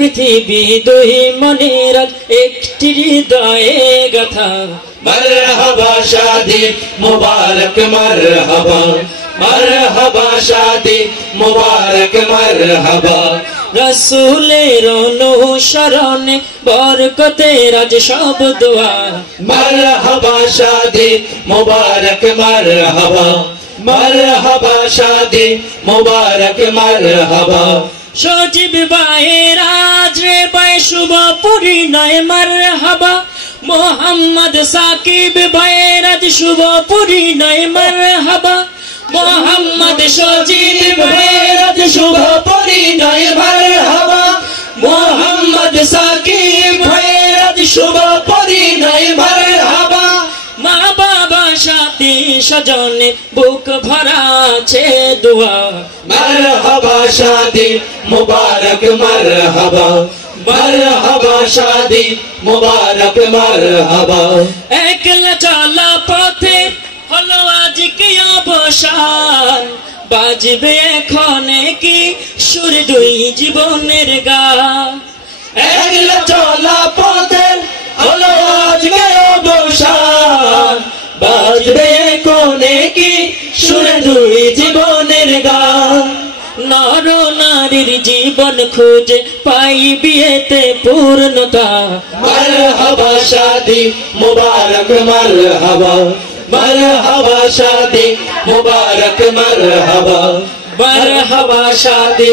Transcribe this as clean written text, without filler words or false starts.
পৃথিবী দুই মনের একটি হৃদয়ে গাথা। मरहबा शादी मुबारक मरहबा, मरहबा शादी मुबारक मरहबा। रसूलेर अनुसरणे बरकतेर आज सब दुआ। मरहबा शादी मुबारक मरहबा, मरहबा शादी मुबारक मरहबा। सजीव भाइয়ের আজ রে ভাই শুভ পরিণয় মারহাবা। মোহাম্মদ সাকিব ভাইয়ের আজ শুভ পরিণয় মারহাবা। মোহাম্মদ সজীব ভাইয়ের আজ শুভ পরিণয় মারহাবা। মোহাম্মদ সাকিব ভাইয়ের আজ শুভ পরিণয় মারহাবা। মা বাবা সাথী স্বজনে বুক ভরা আছে দোয়া। मरहबा शादी मुबारक मरहबा, मरहबा शादी मुबारक मरहबा। একলা চলা পথে হলো আজকে অবসান, বাজবে এখন কি সুর দুই জীবনের গান। একলা চলা পথে হলো আজকে অবসান, বাজবে কোনে কি সুরে দুই জীবনের গান। নর নারীর জীবন খুঁজে পাই বিয়েতে পূর্ণতা। मरहबा शादी मुबारक मरहबा, मरहबा शादी मुबारक मरहबा, मरहबा शादी